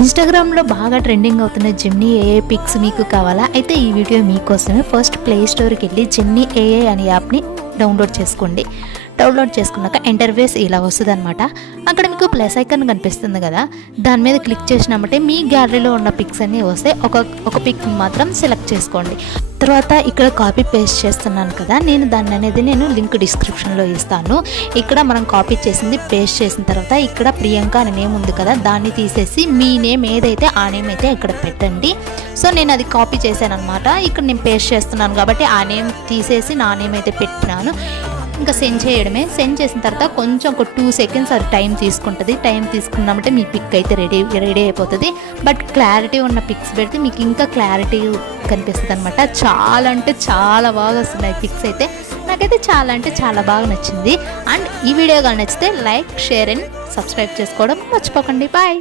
ఇన్స్టాగ్రామ్లో బాగా ట్రెండింగ్ అవుతున్న జెమినీ ఏఐ పిక్స్ మీకు కావాలా? అయితే ఈ వీడియో మీకోసమే. ఫస్ట్ ప్లే స్టోర్కి వెళ్ళి జెమినీ ఏఐ అనే యాప్ని డౌన్లోడ్ చేసుకోండి. డౌన్లోడ్ చేసుకున్నాక ఇంటర్ఫేస్ ఇలా వస్తుంది అనమాట. అక్కడ మీకు ప్లస్ ఐకాన్ కనిపిస్తుంది కదా, దాని మీద క్లిక్ చేసినామంటే మీ గ్యాలరీలో ఉన్న పిక్స్ అన్నీ వస్తే ఒక పిక్ మాత్రం సెలెక్ట్ చేసుకోండి. తర్వాత ఇక్కడ కాపీ పేస్ట్ చేస్తున్నాను కదా, నేను లింక్ డిస్క్రిప్షన్లో ఇస్తాను. ఇక్కడ మనం కాపీ చేసింది పేస్ట్ చేసిన తర్వాత ఇక్కడ ప్రియాంక అనే నేమ్ ఉంది కదా, దాన్ని తీసేసి మీ నేమ్ ఏదైతే ఆ నేమ్ అయితే ఇక్కడ పెట్టండి. సో నేను అది కాపీ చేశాను అనమాట. ఇక్కడ నేను పేస్ట్ చేస్తున్నాను కాబట్టి ఆ నేమ్ తీసేసి నా నేమ్ అయితే పెట్టినాను. ఇంకా సెండ్ చేయడమే. సెండ్ చేసిన తర్వాత కొంచెం ఒక 2 seconds అది టైం తీసుకుంటుంది. టైం తీసుకున్నామంటే మీ పిక్ అయితే రెడీ అయిపోతుంది. బట్ క్లారిటీ ఉన్న పిక్స్ పెడితే మీకు ఇంకా క్లారిటీ కనిపిస్తుంది అనమాట. చాలా అంటే చాలా బాగా వస్తున్నాయి పిక్స్ అయితే. నాకైతే చాలా అంటే చాలా బాగా నచ్చింది. అండ్ ఈ వీడియో కానీ నచ్చితే లైక్, షేర్ అండ్ సబ్స్క్రైబ్ చేసుకోవడం మర్చిపోకండి. బాయ్.